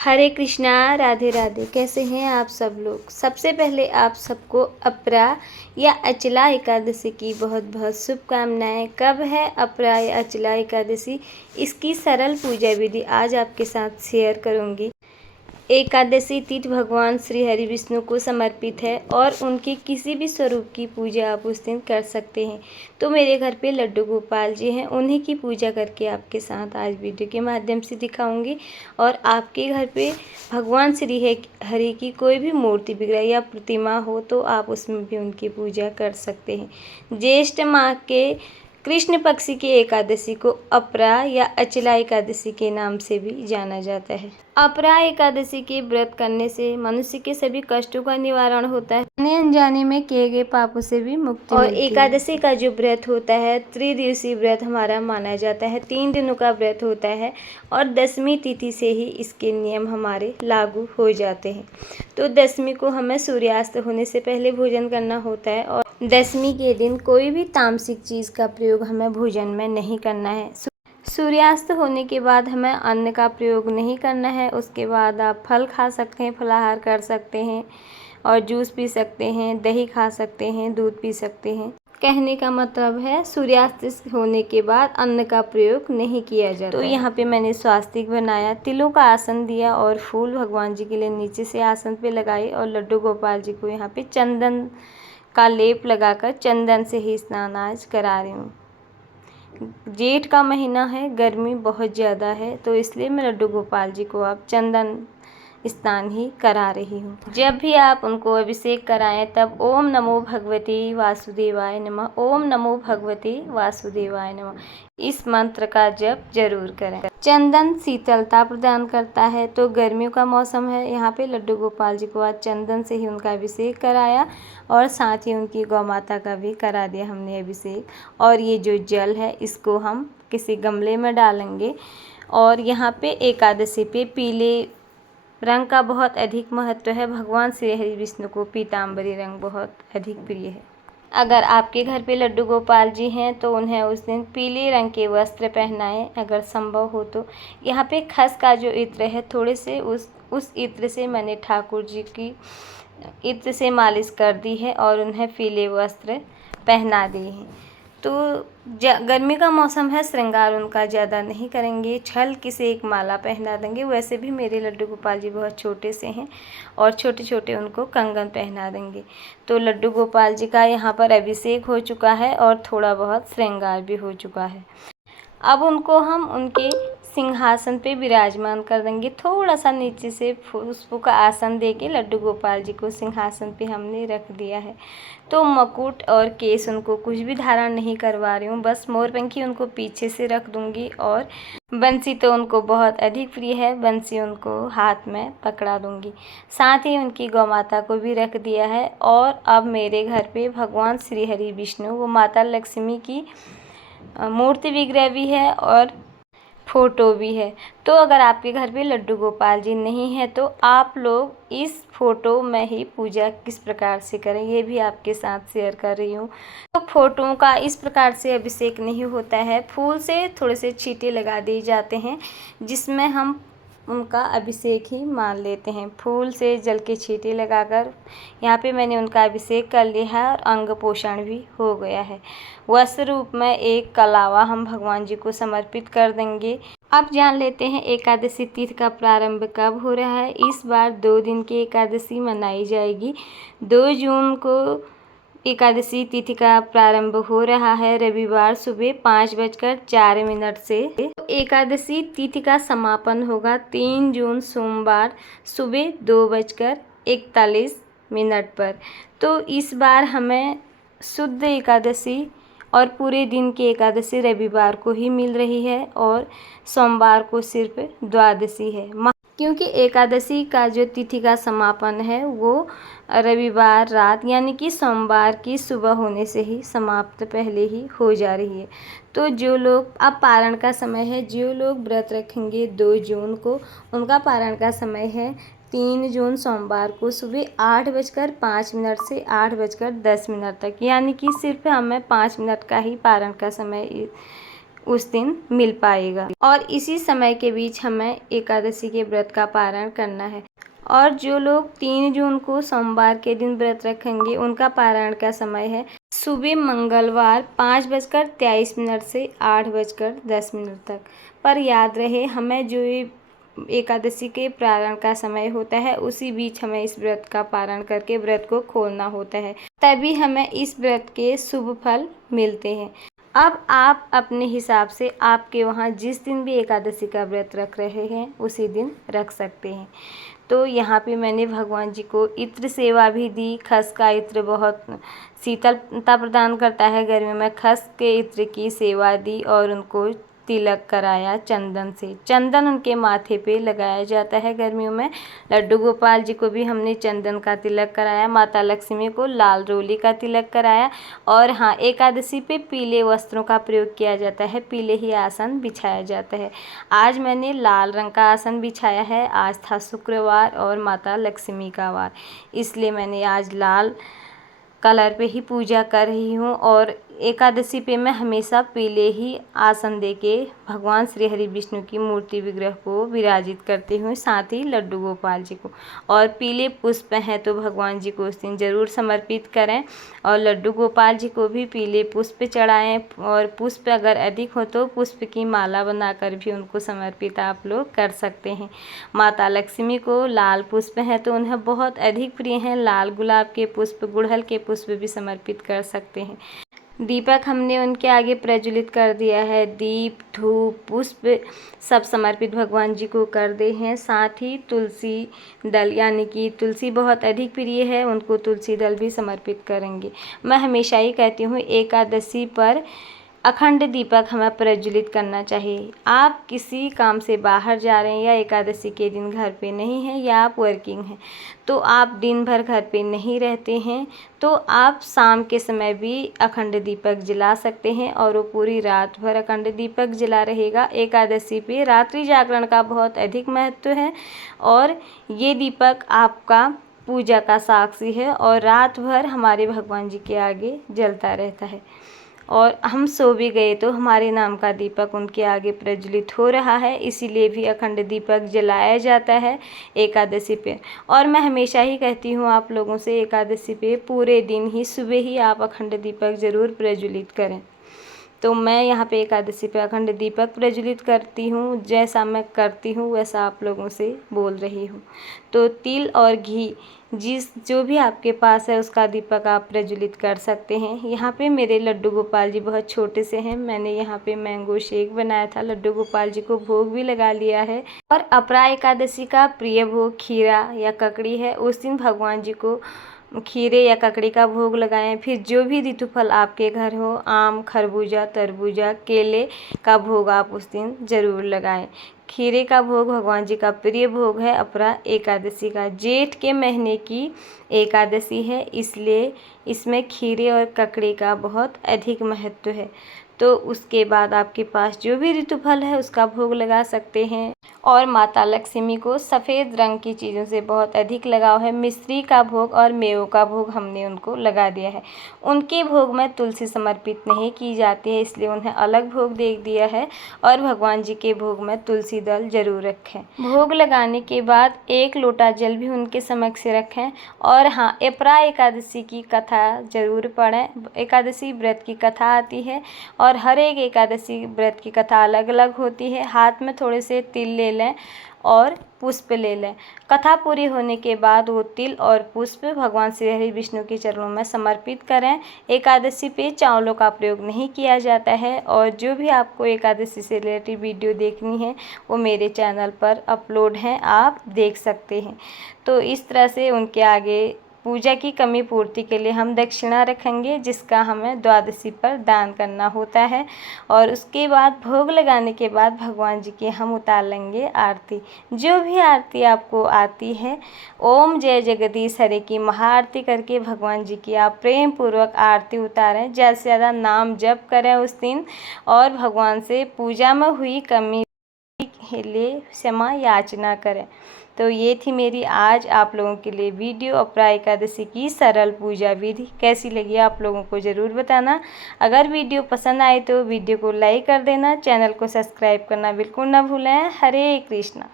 हरे कृष्णा, राधे राधे। कैसे हैं आप सब लोग। सबसे पहले आप सबको अपरा या अचला एकादशी की बहुत बहुत शुभकामनाएं। कब है अपरा या अचला एकादशी, इसकी सरल पूजा विधि आज आपके साथ शेयर करूंगी। एकादशी तिथि भगवान श्री हरि विष्णु को समर्पित है और उनके किसी भी स्वरूप की पूजा आप उस दिन कर सकते हैं। तो मेरे घर पे लड्डू गोपाल जी हैं, उन्हीं की पूजा करके आपके साथ आज वीडियो के माध्यम से दिखाऊंगी। और आपके घर पे भगवान श्री हरि की कोई भी मूर्ति विग्रह या प्रतिमा हो तो आप उसमें भी उनकी पूजा कर सकते हैं। ज्येष्ठ माह के कृष्ण पक्ष की एकादशी को अपरा या अचला एकादशी के नाम से भी जाना जाता है। अपरा एकादशी के व्रत करने से मनुष्य के सभी कष्टों का निवारण होता है, जाने अनजाने में किए गए पापों से भी मुक्ति मिलती है। और एकादशी का जो व्रत होता है त्रिदिवसीय व्रत हमारा माना जाता है, 3 दिनों का व्रत होता है और 10वीं तिथि से ही इसके नियम हमारे लागू हो जाते हैं। तो 10वीं को हमें सूर्यास्त होने से पहले भोजन करना होता है और 10वीं के दिन कोई भी तामसिक चीज़ का प्रयोग हमें भोजन में नहीं करना है। सूर्यास्त होने के बाद हमें अन्न का प्रयोग नहीं करना है। उसके बाद आप फल खा सकते हैं, फलाहार कर सकते हैं और जूस पी सकते हैं, दही खा सकते हैं, दूध पी सकते हैं। कहने का मतलब है सूर्यास्त होने के बाद अन्न का प्रयोग नहीं किया जाता। तो यहाँ पे मैंने स्वास्तिक बनाया, तिलों का आसन दिया और फूल भगवान जी के लिए नीचे से आसन पे लगाए और लड्डू गोपाल जी को यहाँ पे चंदन का लेप लगाकर चंदन से ही स्नान आज करा रही हूँ। जेठ का महीना है, गर्मी बहुत ज़्यादा है, तो इसलिए मैं लड्डू गोपाल जी को अब चंदन स्नान ही करा रही हूँ। जब भी आप उनको अभिषेक कराएं तब ओम नमो भगवती वासुदेवाय नमः, ओम नमो भगवती वासुदेवाय नमः इस मंत्र का जप जरूर करें। चंदन शीतलता प्रदान करता है, तो गर्मियों का मौसम है, यहाँ पे लड्डू गोपाल जी को आज चंदन से ही उनका अभिषेक कराया और साथ ही उनकी गौ माता का भी करा दिया हमने अभिषेक। और ये जो जल है इसको हम किसी गमले में डालेंगे। और यहाँ पे एकादशी पे पीले रंग का बहुत अधिक महत्व है। भगवान श्री हरि विष्णु को पीताम्बरी रंग बहुत अधिक प्रिय है। अगर आपके घर पे लड्डू गोपाल जी हैं तो उन्हें उस दिन पीले रंग के वस्त्र पहनाएं अगर संभव हो तो। यहाँ पे खस का जो इत्र है, थोड़े से उस इत्र से मैंने ठाकुर जी की इत्र से मालिश कर दी है और उन्हें पीले वस्त्र पहना दिए हैं। तो गर्मी का मौसम है, श्रृंगार उनका ज़्यादा नहीं करेंगे, हल्की से एक माला पहना देंगे। वैसे भी मेरे लड्डू गोपाल जी बहुत छोटे से हैं और छोटे छोटे उनको कंगन पहना देंगे। तो लड्डू गोपाल जी का यहाँ पर अभिषेक हो चुका है और थोड़ा बहुत श्रृंगार भी हो चुका है। अब उनको हम उनके सिंहासन पे विराजमान कर देंगे। थोड़ा सा नीचे से पुष्पों का आसन देके लड्डू गोपाल जी को सिंहासन पे हमने रख दिया है। तो मुकुट और केस उनको कुछ भी धारण नहीं करवा रही हूँ, बस मोरपंखी उनको पीछे से रख दूंगी और बंसी तो उनको बहुत अधिक प्रिय है, बंसी उनको हाथ में पकड़ा दूंगी। साथ ही उनकी गौ माता को भी रख दिया है। और अब मेरे घर पे भगवान श्री हरि विष्णु व माता लक्ष्मी की मूर्ति विग्रह भी है और फोटो भी है। तो अगर आपके घर पे लड्डू गोपाल जी नहीं है तो आप लोग इस फोटो में ही पूजा किस प्रकार से करें ये भी आपके साथ शेयर कर रही हूँ। तो फोटों का इस प्रकार से अभिषेक नहीं होता है, फूल से थोड़े से छींटे लगा दिए जाते हैं जिसमें हम उनका अभिषेक ही मान लेते हैं। फूल से जल के छींटे लगाकर यहाँ पे मैंने उनका अभिषेक कर लिया है और अंग पोषण भी हो गया है। वस्त्र रूप में एक कलावा हम भगवान जी को समर्पित कर देंगे। अब जान लेते हैं एकादशी तिथि का प्रारंभ कब हो रहा है। इस बार 2 दिन की एकादशी मनाई जाएगी। 2 जून को एकादशी तिथि का प्रारंभ हो रहा है, रविवार सुबह 5:04 से। एकादशी तिथि का समापन होगा 3 जून सोमवार सुबह 2:41 पर। तो इस बार हमें शुद्ध एकादशी और पूरे दिन की एकादशी रविवार को ही मिल रही है और सोमवार को सिर्फ द्वादशी है, क्योंकि एकादशी का जो तिथि का समापन है वो रविवार रात यानी कि सोमवार की सुबह होने से ही समाप्त पहले ही हो जा रही है। तो जो लोग अब पारण का समय है, जो लोग व्रत रखेंगे 2 जून को, उनका पारण का समय है 3 जून सोमवार को सुबह 8:05 से 8:10 तक, यानी कि सिर्फ हमें 5 मिनट का ही पारण का समय उस दिन मिल पाएगा। और इसी समय के बीच हमें एकादशी के व्रत का पारण करना है। और जो लोग 3 जून को सोमवार के दिन व्रत रखेंगे उनका पारण का समय है सुबह मंगलवार 5:23 से 8:10 तक। पर याद रहे, हमें जो ये एकादशी के पारण का समय होता है उसी बीच हमें इस व्रत का पारण करके व्रत को खोलना होता है, तभी हमें इस व्रत के शुभ फल मिलते हैं। अब आप अपने हिसाब से आपके वहाँ जिस दिन भी एकादशी का व्रत रख रहे हैं उसी दिन रख सकते हैं। तो यहाँ पे मैंने भगवान जी को इत्र सेवा भी दी। खस का इत्र बहुत शीतलता प्रदान करता है गर्मी में। खस के इत्र की सेवा दी और उनको तिलक कराया चंदन से। चंदन उनके माथे पे लगाया जाता है गर्मियों में। लड्डू गोपाल जी को भी हमने चंदन का तिलक कराया। माता लक्ष्मी को लाल रोली का तिलक कराया। और हाँ, एकादशी पे पीले वस्त्रों का प्रयोग किया जाता है, पीले ही आसन बिछाया जाता है। आज मैंने लाल रंग का आसन बिछाया है। आज था शुक्रवार और माता लक्ष्मी का वार, इसलिए मैंने आज लाल कलर पे ही पूजा कर रही हूँ। और एकादशी पे मैं हमेशा पीले ही आसन देके भगवान श्री हरि विष्णु की मूर्ति विग्रह को विराजित करती हूँ, साथ ही लड्डू गोपाल जी को। और पीले पुष्प हैं तो भगवान जी को उस दिन ज़रूर समर्पित करें। और लड्डू गोपाल जी को भी पीले पुष्प चढ़ाएं। और पुष्प अगर अधिक हो तो पुष्प की माला बनाकर भी उनको समर्पित आप लोग कर सकते हैं। माता लक्ष्मी को लाल पुष्प हैं तो उन्हें बहुत अधिक प्रिय हैं। लाल गुलाब के पुष्प, गुड़हल के पुष्प भी समर्पित कर सकते हैं। दीपक हमने उनके आगे प्रज्वलित कर दिया है। दीप, धूप, पुष्प सब समर्पित भगवान जी को कर दे हैं। साथ ही तुलसी दल, यानी कि तुलसी बहुत अधिक प्रिय है, उनको तुलसी दल भी समर्पित करेंगे। मैं हमेशा ही कहती हूँ एकादशी पर अखंड दीपक हमें प्रज्वलित करना चाहिए। आप किसी काम से बाहर जा रहे हैं या एकादशी के दिन घर पे नहीं हैं या आप वर्किंग हैं, तो आप दिन भर घर पे नहीं रहते हैं तो आप शाम के समय भी अखंड दीपक जला सकते हैं और वो पूरी रात भर अखंड दीपक जला रहेगा। एकादशी पे रात्रि जागरण का बहुत अधिक महत्व है और ये दीपक आपका पूजा का साक्षी है और रात भर हमारे भगवान जी के आगे जलता रहता है। और हम सो भी गए तो हमारे नाम का दीपक उनके आगे प्रज्वलित हो रहा है, इसीलिए भी अखंड दीपक जलाया जाता है एकादशी पे। और मैं हमेशा ही कहती हूँ आप लोगों से, एकादशी पे पूरे दिन ही सुबह ही आप अखंड दीपक ज़रूर प्रज्वलित करें। तो मैं यहाँ पे एकादशी पे अखंड दीपक प्रज्वलित करती हूँ। जैसा मैं करती हूँ वैसा आप लोगों से बोल रही हूँ। तो तिल और घी जो भी आपके पास है उसका दीपक आप प्रज्वलित कर सकते हैं। यहाँ पे मेरे लड्डू गोपाल जी बहुत छोटे से हैं। मैंने यहाँ पे मैंगो शेक बनाया था, लड्डू गोपाल जी को भोग भी लगा लिया है। और अपरा एकादशी का प्रिय भोग खीरा या ककड़ी है। उस दिन भगवान जी को खीरे या ककड़ी का भोग लगाएं। फिर जो भी ऋतु फल आपके घर हो, आम, खरबूजा, तरबूजा, केले का भोग आप उस दिन ज़रूर लगाएं। खीरे का भोग भगवान जी का प्रिय भोग है अपरा एकादशी का। जेठ के महीने की एकादशी है, इसलिए इसमें खीरे और ककड़ी का बहुत अधिक महत्व है। तो उसके बाद आपके पास जो भी ऋतु फल है उसका भोग लगा सकते हैं। और माता लक्ष्मी को सफ़ेद रंग की चीज़ों से बहुत अधिक लगाव है। मिश्री का भोग और मेवों का भोग हमने उनको लगा दिया है। उनके भोग में तुलसी समर्पित नहीं की जाती है, इसलिए उन्हें अलग भोग दे दिया है। और भगवान जी के भोग में तुलसी दल जरूर रखें। भोग लगाने के बाद 1 लोटा जल भी उनके समक्ष रखें। और हाँ, अपरा एकादशी की कथा जरूर पढ़ें। एकादशी व्रत की कथा आती है और हर एक एकादशी व्रत की कथा अलग अलग होती है। हाथ में थोड़े से तिल ले लें और पुष्प ले लें। कथा पूरी होने के बाद वो तिल और पुष्प भगवान श्री हरि विष्णु के चरणों में समर्पित करें। एकादशी पे चावलों का प्रयोग नहीं किया जाता है। और जो भी आपको एकादशी से रिलेटेड वीडियो देखनी है वो मेरे चैनल पर अपलोड हैं, आप देख सकते हैं। तो इस तरह से उनके आगे पूजा की कमी पूर्ति के लिए हम दक्षिणा रखेंगे, जिसका हमें द्वादशी पर दान करना होता है। और उसके बाद भोग लगाने के बाद भगवान जी की हम उतार लेंगे आरती। जो भी आरती आपको आती है, ओम जय जगदीश हरे की महाआरती करके भगवान जी की आप प्रेम पूर्वक आरती उतारें। ज़्यादा से ज़्यादा नाम जप करें उस दिन और भगवान से पूजा में हुई कमी लिए क्षमा याचना करें। तो ये थी मेरी आज आप लोगों के लिए वीडियो अपरा एकादशी की सरल पूजा विधि। कैसी लगी आप लोगों को ज़रूर बताना। अगर वीडियो पसंद आए तो वीडियो को लाइक कर देना, चैनल को सब्सक्राइब करना बिल्कुल ना भूलें। हरे कृष्णा।